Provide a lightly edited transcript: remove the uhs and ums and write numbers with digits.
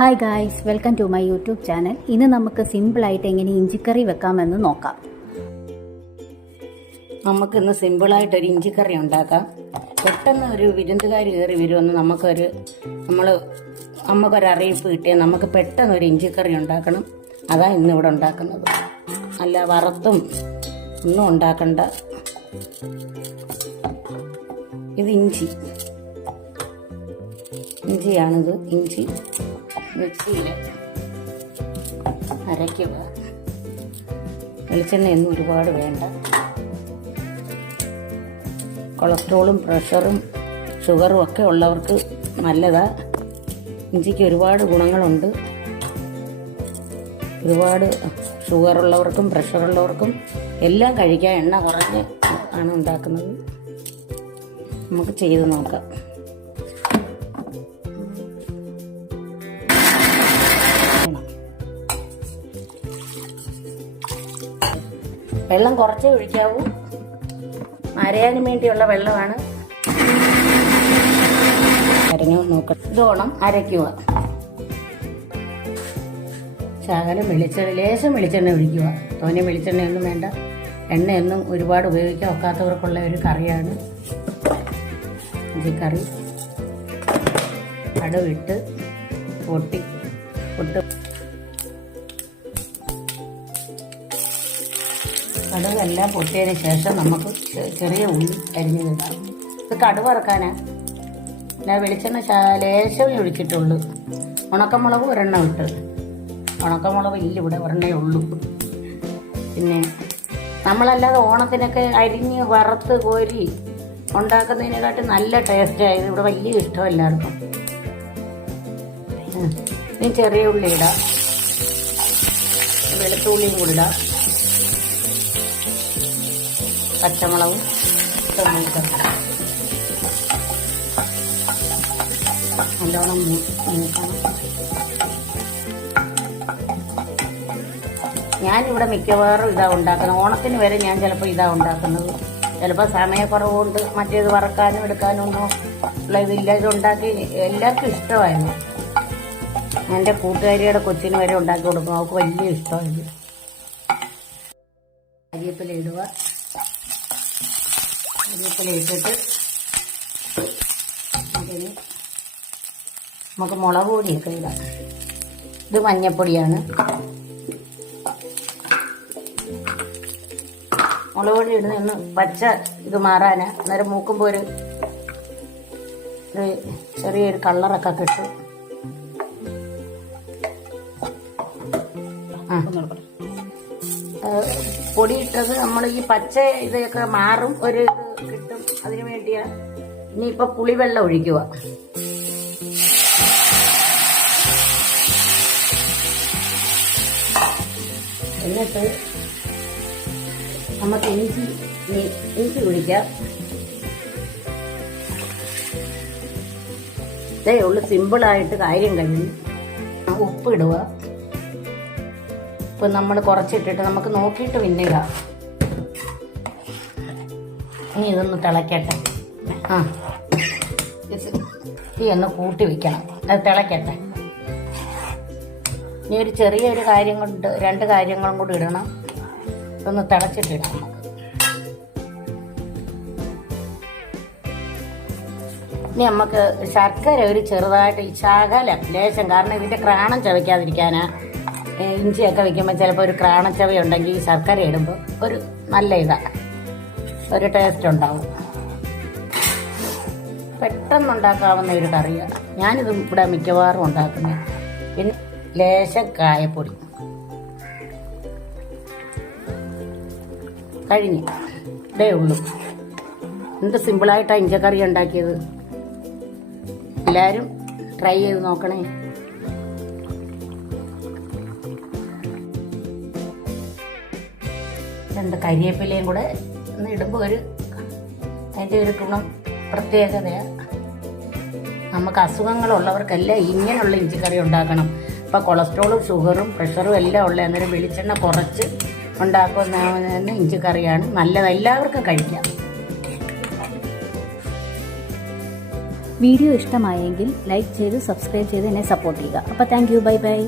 Hi guys, welcome to my YouTube channel. ഇന്ന് നമുക്ക് സിമ്പിളായിട്ട് എങ്ങനെ ഇഞ്ചിക്കറി വെക്കാമെന്ന് നോക്കാം. നമുക്കിന്ന് സിമ്പിളായിട്ടൊരു ഇഞ്ചിക്കറി ഉണ്ടാക്കാം. പെട്ടെന്ന് ഒരു വിരുന്നുകാർ കയറി വരുമെന്ന് നമുക്കൊരറിയിപ്പ് കിട്ടിയാൽ നമുക്ക് പെട്ടെന്ന് ഒരു ഇഞ്ചിക്കറി ഉണ്ടാക്കണം. അതാ ഇന്നിവിടെ ഉണ്ടാക്കുന്നത്. അല്ല വറുത്തും ഒന്നും ഉണ്ടാക്കണ്ട. ഇത് ഇഞ്ചിയാണിത്. ഇഞ്ചി മിക്സിയിൽ അരയ്ക്കുക. വെളിച്ചെണ്ണയൊന്നും ഒരുപാട് വേണ്ട. കൊളസ്ട്രോളും പ്രഷറും ഷുഗറും ഒക്കെ ഉള്ളവർക്ക് നല്ലതാണ്. ഇഞ്ചിക്ക് ഒരുപാട് ഗുണങ്ങളുണ്ട്. ഒരുപാട് ഷുഗറുള്ളവർക്കും പ്രഷറുള്ളവർക്കും എല്ലാം കഴിക്കാൻ എണ്ണ കുറഞ്ഞ് ആണ് ഉണ്ടാക്കുന്നത്. നമുക്ക് ചെയ്ത് നോക്കാം. വെള്ളം കുറച്ചേ ഒഴിക്കാവൂ. അരയാനും വേണ്ടിയുള്ള വെള്ളമാണ്. അരഞ്ഞു നോക്കാം. ഇതോണം അരയ്ക്കുക. ശകലം ലേശം വെളിച്ചെണ്ണ ഒഴിക്കുക. തോനെ വെളിച്ചെണ്ണയൊന്നും വേണ്ട. എണ്ണയൊന്നും ഒരുപാട് ഉപയോഗിക്കാൻ ഒക്കാത്തവർക്കുള്ള ഒരു കറിയാണ് ഇഞ്ചിക്കറി. കടുവിട്ട് പൊട്ട് കടുകെല്ലാം പൊട്ടിയതിന് ശേഷം നമുക്ക് ചെറിയ ഉള്ളി അരിഞ്ഞിടാം. ഇത് കടുക് വറക്കാനാ. ഞാൻ വെളിച്ചെണ്ണ ലേശമേ ഒഴിച്ചിട്ടുള്ളൂ. ഉണക്കമുളക് ഒരെണ്ണം ഇട്ട്. ഉണക്കമുളക് ഇവിടെ ഒരെണ്ണേ ഉള്ളൂ. പിന്നെ നമ്മളല്ലാതെ ഓണത്തിനൊക്കെ അരിഞ്ഞ് വറുത്ത് കോരി ഉണ്ടാക്കുന്നതിനെക്കാട്ടി നല്ല ടേസ്റ്റായത് ഇവിടെ വലിയ ഇഷ്ടം എല്ലാവർക്കും. ഇനി ചെറിയ ഉള്ളി ഇടാം. വെളുത്തുള്ളിയും കൂടി ഇടാം. പച്ചമുളകും നല്ലോണം മൂക്കണം. ഞാനിവിടെ മിക്കവാറും ഇതാ ഉണ്ടാക്കുന്നത്. ഓണത്തിന് വരെ ഞാൻ ചിലപ്പോൾ ഇതാ ഉണ്ടാക്കുന്നത്. ചിലപ്പോൾ സമയക്കുറവുകൊണ്ട് മറ്റേത് വറക്കാനും എടുക്കാനും ഒന്നും ഉള്ള ഇതില്ല. ഇതുണ്ടാക്കി എല്ലാവർക്കും ഇഷ്ടമായിരുന്നു. എൻ്റെ കൂട്ടുകാരിയുടെ കൊച്ചിന് വരെ ഉണ്ടാക്കി കൊടുക്കും. അവൾക്ക് വലിയ ഇഷ്ടമായിരുന്നു. കരിവേപ്പില ഇടുക. കരിവേപ്പില ഇട്ടിട്ട് നമുക്ക് മുളക് പൊടിയൊക്കെ ഇടാം. ഇത് മഞ്ഞപ്പൊടിയാണ്. മുളക് പൊടി ഇടുന്ന പച്ച ഇത് മാറാനാ. അന്നേരം മൂക്കുമ്പോൾ ഒരു ചെറിയൊരു കളറൊക്കെ കിട്ടും. പൊടിയിട്ടത് നമ്മൾ ഈ പച്ച ഇതൊക്കെ മാറും, ഒരു ഇത് കിട്ടും. അതിനു വേണ്ടിയാ. ഇനിയിപ്പോൾ പുളിവെള്ളം ഒഴിക്കുക. എന്നിട്ട് നമുക്ക് ഇഞ്ചി കുടിക്കാം. ഇതേ ഉള്ളു. സിമ്പിളായിട്ട് കാര്യം കഴിഞ്ഞു. ഉപ്പ് ഇടുക. ഇപ്പം നമ്മൾ കുറച്ചിട്ടിട്ട് നമുക്ക് നോക്കിയിട്ട് പിന്നെയില്ല. ഇനി ഇതൊന്ന് തിളയ്ക്കട്ടെ. തീ ഒന്ന് കൂട്ടി വെക്കണം. അത് തിളയ്ക്കട്ടെ. ഇനി ഒരു ചെറിയൊരു കാര്യം കൊണ്ട് 2 കാര്യങ്ങളും കൂടി ഇടണം. ഇതൊന്ന് തിളച്ചിട്ടിടാം നമുക്ക്. ഇനി നമുക്ക് ശർക്കര ഒരു ചെറുതായിട്ട് ശകലം ലേശം, കാരണം ഇതിൻ്റെ ക്രാണം ചവയ്ക്കാതിരിക്കാനാ. ഇഞ്ചിയൊക്കെ വയ്ക്കുമ്പോൾ ചിലപ്പോൾ ഒരു ക്രാണച്ചവ ഉണ്ടെങ്കിൽ ഈ ശർക്കര ഇടുമ്പോൾ ഒരു നല്ല ഒരു ടേസ്റ്റ് ഉണ്ടാവും. പെട്ടെന്നുണ്ടാക്കാവുന്ന ഒരു കറിയാണ്. ഞാനിത് ഇവിടെ മിക്കവാറും ഉണ്ടാക്കുന്നത്. പിന്നെ ലേശം കായപ്പൊടി. കഴിഞ്ഞ് ഇതേ ഉള്ളൂ. എന്ത് സിമ്പിളായിട്ടാണ് ഇഞ്ചക്കറി ഉണ്ടാക്കിയത്. എല്ലാവരും ട്രൈ ചെയ്ത് നോക്കണേ. കരിവേപ്പിലയും കൂടെ ഒന്ന് ഇടുമ്പോൾ അതിൻ്റെ ഒരു ഗുണം പ്രത്യേകതയാണ്. നമുക്ക് അസുഖങ്ങളുള്ളവർക്കെല്ലാം ഇങ്ങനെയുള്ള ഇഞ്ചിക്കറി ഉണ്ടാക്കണം. ഇപ്പം കൊളസ്ട്രോളും ഷുഗറും പ്രഷറും എല്ലാം ഉള്ള അന്നേരം വെളിച്ചെണ്ണ കുറച്ച് ഉണ്ടാക്കുന്ന ഇഞ്ചിക്കറിയാണ് നല്ലത്. എല്ലാവർക്കും കഴിക്കാം. വീഡിയോ ഇഷ്ടമായെങ്കിൽ ലൈക്ക് ചെയ്ത് സബ്സ്ക്രൈബ് ചെയ്ത് എന്നെ സപ്പോർട്ട് ചെയ്യുക. അപ്പോൾ താങ്ക് യു, ബൈ ബൈ.